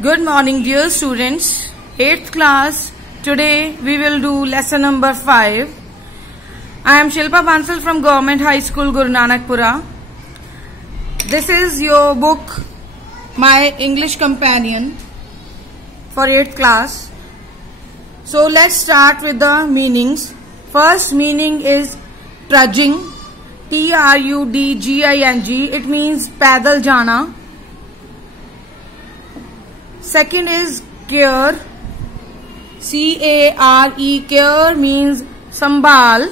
Good morning, dear students. 8th class. Today we will do lesson number 5. I am Shilpa Bansal from Government High School, Guru Nanakpura. This is your book, My English Companion for 8th class. So let's start with the meanings. First meaning is trudging. Trudging. It means पैदल जाना. Second is care. care. Care means संभाल.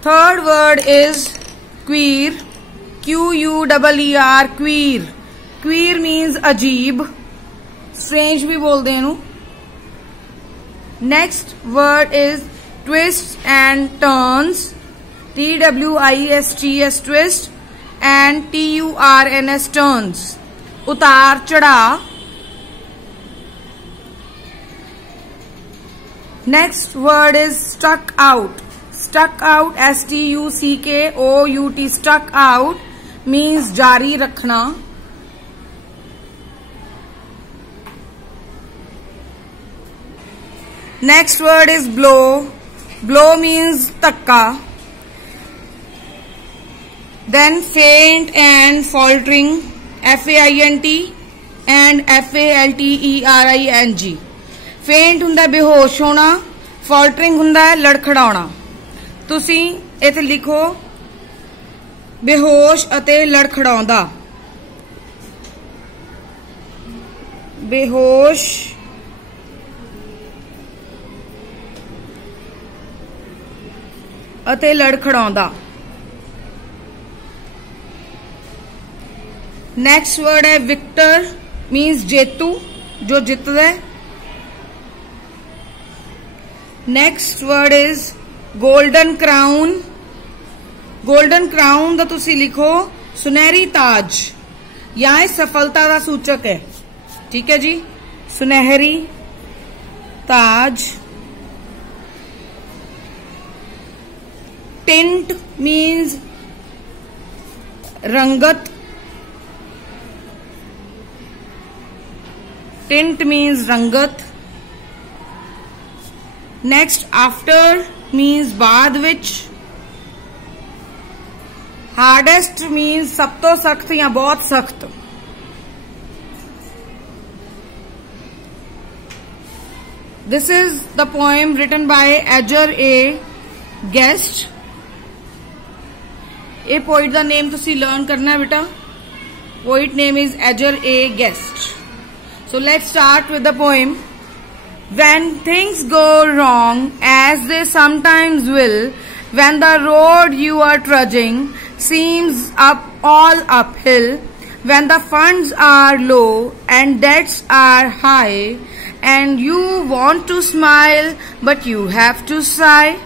Third word is queer. queer. Queer. Queer means अजीब. Strange भी बोलते हैं. Next word is twists and turns. twist twist and turns turns. उतार चढ़ा. Next word is stuck out. Stuck out, stuckout. Stuck out means जारी रखना. Next word is blow. Blow means takka. Then faint and faltering, faint and faltering. Faint ਹੁੰਦਾ बेहोश होना, faltering ਹੁੰਦਾ लड़खड़ाਉਣਾ. ਤੁਸੀਂ ਇੱਥੇ ਲਿਖੋ बेहोश ਅਤੇ लड़खड़ाਉਂਦਾ. बेहोश ਅਤੇ लड़खड़ाਉਂਦਾ. नेक्स्ट वर्ड है विक्टर. मीन्स जेतू, जो जितदा है. Next word is golden crown. Golden crown दा तुसी लिखो सुनहरी ताज. यहाँ सफलता का सूचक है. ठीक है जी. सुनहरी ताज. टिंट मीन्स रंगत. Tint means rangat. Next, after means baad vich. Hardest means sab to sakht ya bahut sakht. This is the poem written by Edgar A. Guest. A poet da name tusi learn karna hai beta. Poet name is Edgar A. Guest. So let's start with the poem. When things go wrong, as they sometimes will, when the road you are trudging seems all uphill, when the funds are low and debts are high, and you want to smile but you have to sigh,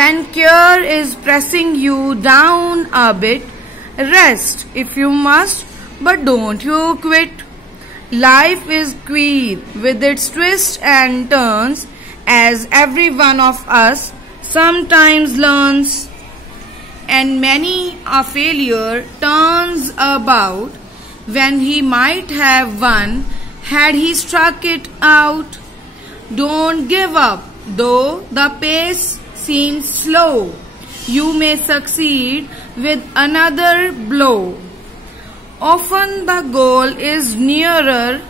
when care is pressing you down a bit, rest if you must, but don't you quit. Life is queer with its twists and turns, as every one of us sometimes learns, and many a failure turns about when he might have won had he struck it out. Don't give up, though the pace seems slow. You may succeed with another blow. Often the goal is nearer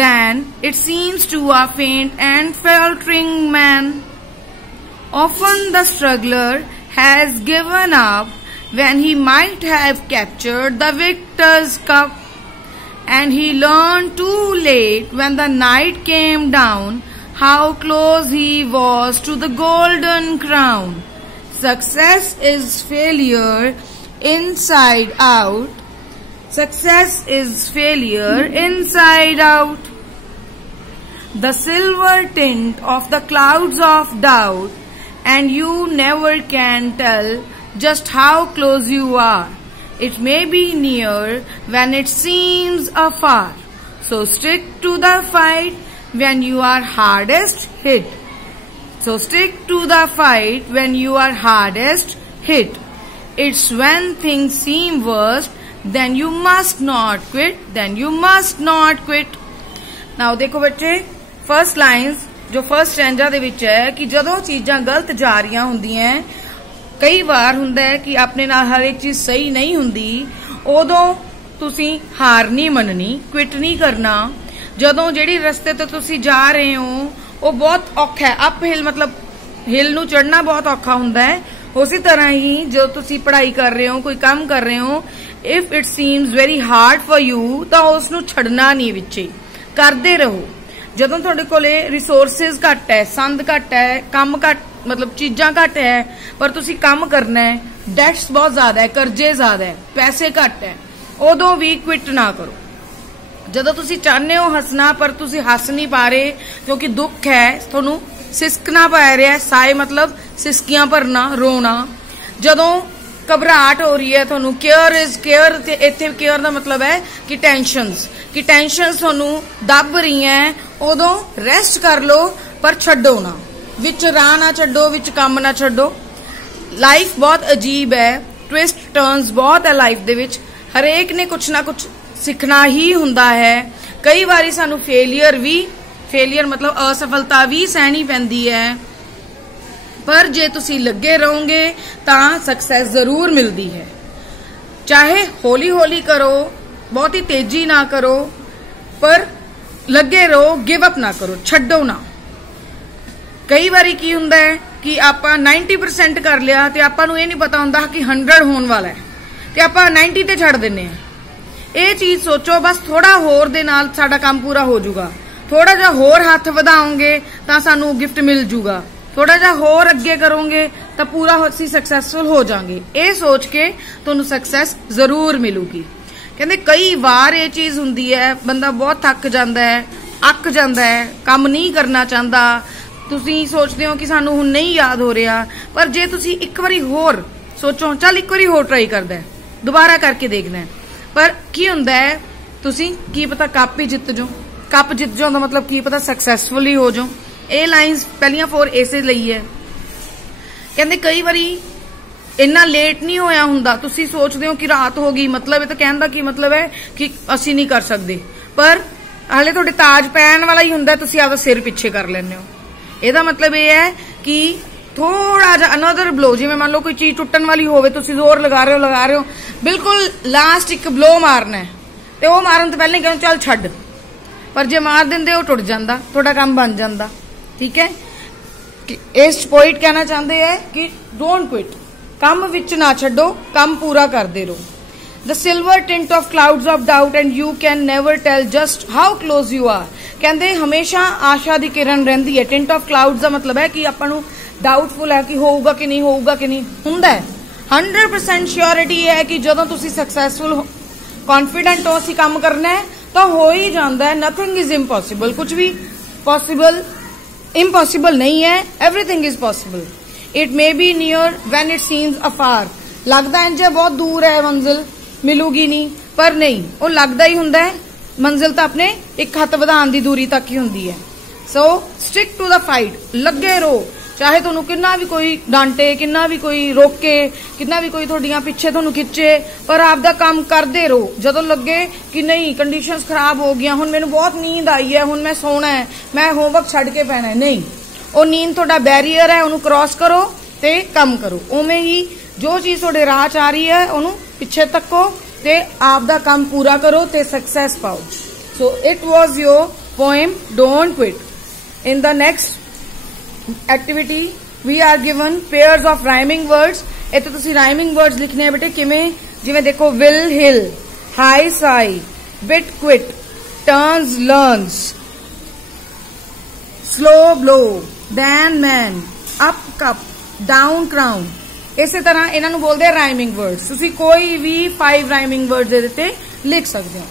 than it seems to a faint and faltering man. Often the struggler has given up when he might have captured the victor's cup, and he learned too late when the night came down how close he was to the golden crown. Success is failure inside out. Success is failure inside out. The silver tint of the clouds of doubt, and you never can tell just how close you are. It may be near when it seems afar. So stick to the fight when you are hardest hit. So stick to the fight when you are hardest hit. It's when things seem worst then you must not quit, then you must not quit. Now देखो बच्चे, first lines जो first stanza ਦੇ ਵਿੱਚ ਹੈ कि ਜਦੋਂ ਚੀਜ਼ਾਂ ਗਲਤ ਜਾ ਰਹੀਆਂ ਹੁੰਦੀਆਂ, ਕਈ ਵਾਰ ਹੁੰਦਾ ਹੈ ਕਿ ਆਪਣੇ ਨਾਲ ਹਰ ਇੱਕ ਚੀਜ਼ ਸਹੀ ਨਹੀਂ ਹੁੰਦੀ, ਉਦੋਂ ਤੁਸੀਂ ਹਾਰ ਨਹੀਂ ਮੰਨਣੀ, ਕੁਇਟ ਨਹੀਂ ਕਰਨਾ। ਜਦੋਂ ਜਿਹੜੀ ਰਸਤੇ ਤੇ ਤੁਸੀਂ ਜਾ ਰਹੇ ਹੋ ਉਹ ਬਹੁਤ ਔਖਾ ਹੈ, ਅਪ ਹਿਲ मतलब ਹਿਲ ਨੂੰ ਚੜਨਾ ਬਹੁਤ ਔਖਾ ਹੁੰਦਾ ਹੈ, ਉਸੇ ਤਰ੍ਹਾਂ ਹੀ ਜਦੋਂ ਤੁਸੀਂ ਪੜ੍ਹਾਈ ਕਰ ਰਹੇ ਹੋ, ਕੋਈ ਕੰਮ ਕਰ ਰਹੇ ਹੋ, if it seems very hard for you ਤਾਂ ਉਸ ਨੂੰ ਛੱਡਣਾ ਨਹੀਂ, ਵਿੱਚੇ ਕਰਦੇ ਰਹੋ। ਜਦੋਂ ਤੁਹਾਡੇ ਕੋਲੇ ਰਿਸੋਰਸਿਸ ਘੱਟ ਹੈ, ਸੰਦ ਘੱਟ ਹੈ, ਕੰਮ ਘੱਟ मतलब ਚੀਜ਼ਾਂ ਘੱਟ ਹੈ, ਪਰ ਤੁਸੀਂ ਕੰਮ ਕਰਨਾ ਹੈ, ਡੈਟਸ ਬਹੁਤ ਜ਼ਿਆਦਾ ਹੈ, ਕਰਜ਼ੇ ਜ਼ਿਆਦਾ ਹੈ, ਪੈਸੇ ਘੱਟ ਹੈ, ਉਦੋਂ ਵੀ ਕੁਇਟ ਨਾ ਕਰੋ। ਜਦੋਂ ਤੁਸੀਂ ਚਾਹੁੰਦੇ ਹੋ ਹੱਸਣਾ ਪਰ ਤੁਸੀਂ ਹੱਸ ਨਹੀਂ ਪਾ ਰਹੇ ਕਿਉਂਕਿ ਦੁੱਖ ਹੈ, ਤੁਹਾਨੂੰ ਸਿਸਕਣਾ ਪੈ ਰਿਹਾ, ਸਾਏ मतलब ਸਿਸਕੀਆਂ ਭਰਨਾ, ਰੋਣਾ। ਜਦੋਂ ਘਬਰਾਹਟ ਹੋ ਰਹੀ ਹੈ ਤੁਹਾਨੂੰ, ਕੇਅਰ ਇਜ਼ ਕੇਅਰ, ਤੇ ਇੱਥੇ ਕੇਅਰ ਦਾ मतलब ਹੈ ਕਿ ਟੈਨਸ਼ਨਸ ਤੁਹਾਨੂੰ ਦੱਬ ਰਹੀਆਂ, ਉਦੋਂ ਰੈਸਟ ਕਰ ਲਓ ਪਰ ਛੱਡੋ ਨਾ, ਵਿੱਚ ਰਾਹ ਨਾ ਛੱਡੋ, ਵਿੱਚ ਕੰਮ ਨਾ ਛੱਡੋ। ਲਾਈਫ ਬਹੁਤ ਅਜੀਬ ਹੈ, ਟਵਿਸਟ ਟਰਨਸ ਬਹੁਤ ਹੈ ਲਾਈਫ ਦੇ ਵਿੱਚ, ਹਰੇਕ ਨੇ ਕੁਛ ਨਾ ਕੁਛ ਸਿੱਖਣਾ ਹੀ ਹੁੰਦਾ ਹੈ। ਕਈ ਵਾਰੀ ਸਾਨੂੰ ਫੇਲੀਅਰ मतलब असफलता भी सहनी पैंदी है, पर जे तुसी लगे रहोगे तां सक्सेस जरूर मिलती है। चाहे हौली हौली करो, बहुत ही तेजी ना करो, पर लगे रहो, गिव अप ना करो, छड्डो ना। कई बारी की हुंदा है कि आपां 90% कर लिया ते आपां नूं ये नहीं पता हुंदा कि 100 होने वाला है, ते आपां 90 ते छड्ड दिंदे आ। ਇਹ ਚੀਜ਼ ਸੋਚੋ, ਬਸ ਥੋੜਾ ਹੋਰ ਦੇ ਨਾਲ ਸਾਡਾ ਕੰਮ ਪੂਰਾ ਹੋ ਜਾਊਗਾ, ਥੋੜਾ ਜਿਹਾ ਹੋਰ ਹੱਥ ਵਧਾਉਂਗੇ ਤਾਂ ਸਾਨੂੰ ਗਿਫਟ ਮਿਲ ਜਾਊਗਾ, ਥੋੜਾ ਜਿਹਾ ਹੋਰ ਅੱਗੇ ਕਰੋਗੇ ਤਾਂ ਪੂਰਾ ਅਸੀਂ ਸਕਸੈਸਫੁਲ ਹੋ ਜਾਾਂਗੇ। ਇਹ ਸੋਚ ਕੇ ਤੁਹਾਨੂੰ ਸਕਸੈਸ ਜ਼ਰੂਰ ਮਿਲੂਗੀ। ਕਹਿੰਦੇ ਕਈ ਵਾਰ ਇਹ ਚੀਜ਼ ਹੁੰਦੀ ਹੈ, ਬੰਦਾ ਬਹੁਤ ਥੱਕ ਜਾਂਦਾ ਹੈ, ਅੱਕ ਜਾਂਦਾ ਹੈ, ਕੰਮ ਨਹੀਂ ਕਰਨਾ ਚਾਹੁੰਦਾ, ਤੁਸੀਂ ਸੋਚਦੇ ਹੋ ਕਿ ਸਾਨੂੰ ਹੁਣ ਨਹੀਂ ਯਾਦ ਹੋ ਰਿਹਾ, ਪਰ ਜੇ ਤੁਸੀਂ ਇੱਕ ਵਾਰੀ ਹੋਰ ਸੋਚੋ, ਚੱਲ ਇੱਕ ਵਾਰੀ ਹੋਰ ਟਰਾਈ ਕਰਦਾ, ਦੁਬਾਰਾ ਕਰਕੇ ਦੇਖਣਾ, पर की हुंदा है तुसी की पता कप ही जित जाओ, कप जित जाओ का मतलब की पता सक्सैसफुल ही हो जाओ। ये लाइन्स पहलियां 4 इसे लई है। कहंदे कई बारी इन्ना लेट नहीं होया हुंदा, तुसी सोचदे हो कि रात हो गई, मतलब ये तो कहण दा की मतलब है कि असी नहीं कर सकते, पर हाले तुहाडे ताज पैण वाला ही हुंदा, तुसी आपदा सिर पिछे कर लैंदे हो। ਇਹਦਾ मतलब ये है कि थोड़ा जा अनदर ब्लो, जिवें मान लो कोई चीज टुटन वाली होवे, तुसी जोर लगा रहे हो, बिल्कुल लास्ट एक ब्लो मारना है ते वो मारन तो पहले कहना चल छड्ड, पर जे मार दिंदे वो टुट जांदा, थोड़ा काम बन जांदा। ठीक है, इस पोइट कहना चाहते हैं कि डोंट क्विट, काम विच ना छड्डो, काम पूरा करते रहो। The silver tint of clouds of doubt and you can never tell just how close you are। कहते हमेशा आशा दी किरण रहिंदी है। टिंट ऑफ क्लाउड्स का मतलब है कि आपां नूं डाउटफुल है कि होगा कि नहीं होगा कि नहीं, हुंदा है। 100% श्योरिटी है कि जदों तुसी सक्सैसफुल कॉन्फिडेंट हो असीं काम करना है तो हो ही जाता है। नथिंग इज इम्पॉसिबल, कुछ भी पॉसिबल इम्पॉसिबल नहीं है, everything is possible. It may be near when it seems afar, लगता है इंज बहुत दूर है, मंजिल मिलूगी नहीं, पर नहीं, वो लगता ही हुंदा है, मंजिल तो अपने एक हथ वधाण दी दूरी तक ही हुंदी है। So stick to the fight, लगे रहो, चाहे तुहानूं किन्ना भी कोई डांटे, किन्ना भी कोई रोके, किन्ना भी कोई तुहाडियां पिछे तुहानूं खिच्चे, पर आपदा काम करदे रहो। जदों लगे कि नहीं कंडीशनस खराब हो गई, हुण मैनूं बहुत नींद आई है, हुण मैं सोना है, मैं होमवर्क छड्ड के पैना है, नहीं, वो नींद तुहाडा बैरीयर है, उहनूं क्रॉस करो ते काम करो। उवें ही जो चीज तुहाडे राह च आ रही है उहनूं पिछे तक्को ते आपदा काम पूरा करो ते सक्सैस पाओ। So it was your poem don't quit. In the next activity we are given pairs of rhyming words. इत्थे तुसीं राइमिंग वर्ड्स लिखने हैं बेटे, किवें, जिवें देखो will hill, high sigh, bit quit, turns learns, slow blow, than man, up cup, down crown. इसे तरह इन्हों बोलते हैं राइमिंग वर्ड्स। तुसी कोई भी 5 राइमिंग वर्ड्स दे देते लिख सकते हो।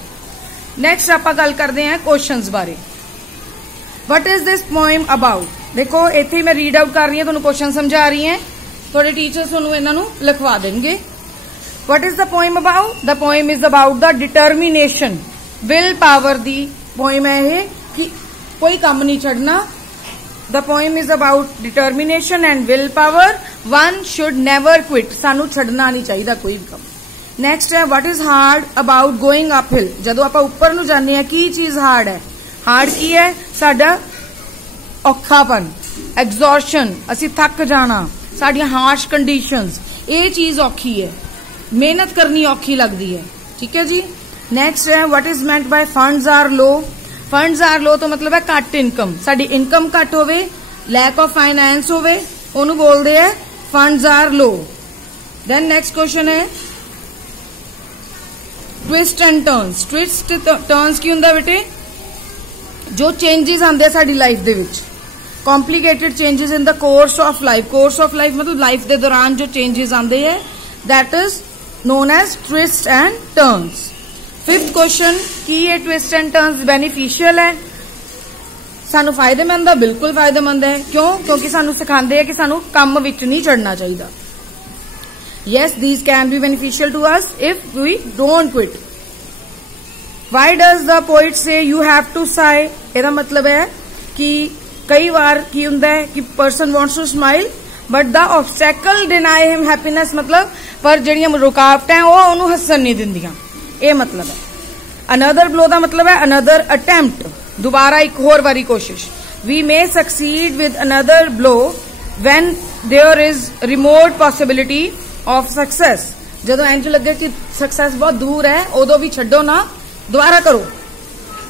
नेक्स्ट आप गल करते हैं क्वेश्चंस बारे। What is this poem about. देखो इत्थे मैं रीड आउट कर रही हूं, तुहानूं क्वेश्चन समझा रही हैं, थोड़े टीचर्स तुहानूं इन्हां लिखवा देंगे। What is the poem about. The poem is about the determination, will power the poem है ये कि कोई काम नहीं छड्डना। The poem is about determination and willpower. One should never quit. सानू छड़ना नहीं चाहिए कोई भी काम। नेक्स्ट है what is hard about going uphill, जदों आपां उपर नूं जाने हैं की चीज हार्ड है, हार्ड की है साडा औखापन, एग्जॉर्शन, असी थक जाना, साडियां हार्श कंडीशंस, ये चीज औखी है, मेहनत करनी औखी लगती है। ठीक है जी। नेक्स्ट है what is meant by funds are low, funds are low तो मतलब है घट इनकम, साडी इनकम घट होवे, लैक ऑफ फाइनेंस होवे, ओनू बोलते हैं funds are low. Then next question है twist and turns, twist turns की हुंदा बेटे, जो चेंजेस आंदे साडी लाइफ दे विच, complicated changes in the course of life, course of life मतलब लाइफ के दौरान जो चेंजेस आंदे है, that is known as twist and turns. Fifth question की ये ट्विस्ट एंड टर्न्स बेनिफिशियल है, सानू फायदेमंद है, बिल्कुल फायदेमंद है। क्यों? क्योंकि सानू सिखाते हैं कि सानू काम विच नहीं चढ़ना चाहिए। Yes, these can be beneficial to us if we don't quit. Why does the poet say you have to sigh? ਇਹਦਾ मतलब है कि कई बार की हुंदा है कि person wants to smile but the obstacle deny him happiness, मतलब पर ਜਿਹੜੀਆਂ रुकावटें वो ਉਹਨੂੰ हसन नहीं दिंदियां, ये मतलब है। Another blow ਦਾ मतलब है another attempt, दोबारा एक होर वारी कोशिश। We may succeed with another blow when there is remote possibility of success, जदों इंज लगे कि सक्सेस बहुत दूर है, उदों भी छड्डो ना, दोबारा करो।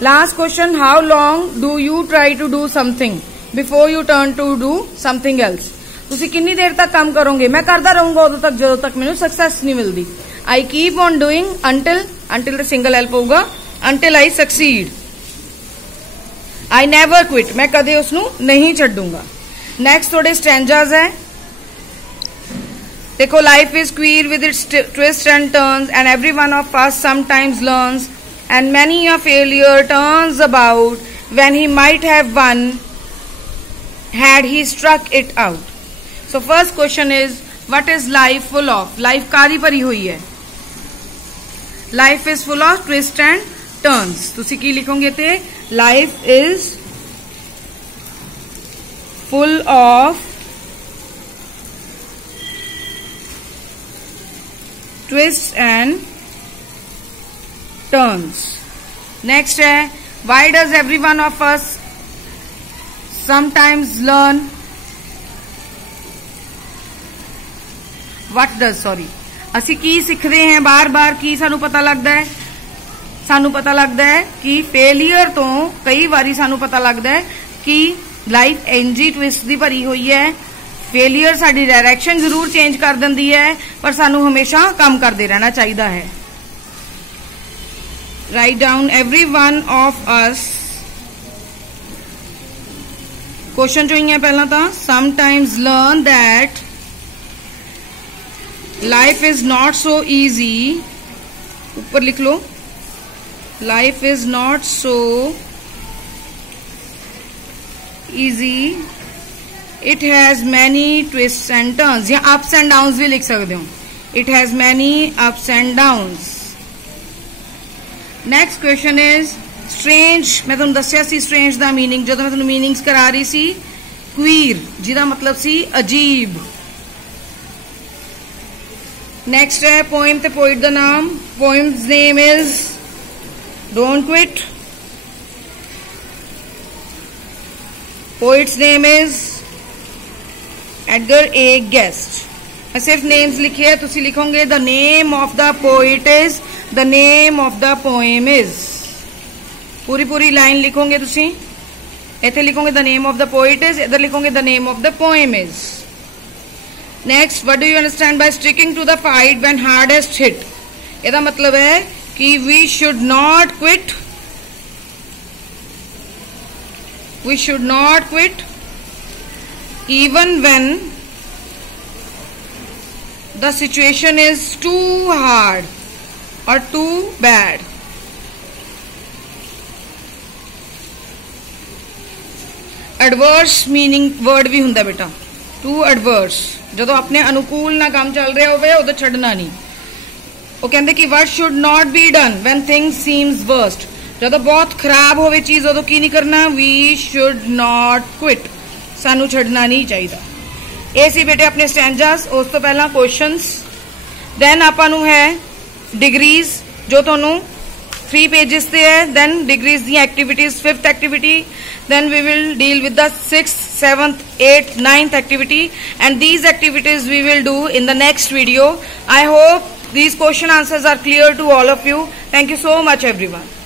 Last question how long do you try to do something before you turn to do something else, तुसी कितनी देर तक काम करोगे? मैं करता रहूंगा उदों तक जदों तक मैनू सक्सेस नहीं मिलती। I keep on doing until, until single help होगा, until I succeed. I never quit, मैं कदे उसनू नहीं छड्डूंगा। नेक्स्ट थोड़े स्टैंजाज है, देखो life is queer with its twist and turns and every one of us sometimes learns and many a failure turns about when he might have won had he struck it out. So first question is what is life full of, life कारी भरी हुई है, life is full of twist and turns. तुसी की लिखोगे थे life is full of twists and turns. Next है why does every one of us sometimes learn, what does sorry असी की सीखते हैं बार बार, की सानू पता लगता है, सानू पता लगता है कि फेलियर तो कई बारी सानू पता लगता है कि लाइफ एंजी ट्विस्ट दी भरी हुई है, फेलियर साडी डायरेक्शन जरूर चेंज कर देंदी है, पर सानू हमेशा काम करते रहना चाहिए है। Right down every one of us, question जो ही है पहला था sometimes learn that life is not so easy, ऊपर लिख लो life is not so easy, it has many twist and turns, या अप्स एंड डाउन्स भी लिख सकते हो, it has many ups and downs. Next question is strange, मैं तुहानू दस्सिया सी स्ट्रेंज दा मीनिंग जदों मैं तुहानू मीनिंग्स करा रही सी, क्वीर जिहदा मतलब सी अजीब। नेक्स्ट है पोएम ते पोइट दा नाम, poem's name is don't quit, poet's name is Edgar A Guest. मैं सिर्फ नेम्स लिखे है, तुसी लिखोगे the name of the poet is, the name of the poem is, पूरी पूरी लाइन लिखोगे तुसी, इथे लिखोगे the name of the poet is, इधर लिखोगे the name of the poem is. Next what do you understand by sticking to the fight when hardest hit, इसका मतलब है कि we should not quit, we should not quit even when the situation is too hard or too bad. Adverse meaning word भी हुंदा बेटा, too adverse, जदों अपने अनुकूल ना काम चल रहा होवे उदों छड्डना नहीं। वो कहंदे कि what should not be done when things seems worst, जदों बहुत खराब होवे चीज उदों की नहीं करना, we should not quit, सानू छड्डना नहीं चाहिए। ये सी बेटे अपने स्टैंजास, उस तो पहला क्वेश्चंस। देन आपां नू है डिग्रीज जो ਤੁਹਾਨੂੰ 3 पेजेस ਤੇ ਹੈ, then degrees ਦੀਆਂ activities, 5th activity, then we will deal with the 6th, 7th, 8th, 9th activity, and these activities we will do in the next video. I hope these question answers are clear to all of you. Thank you so much everyone.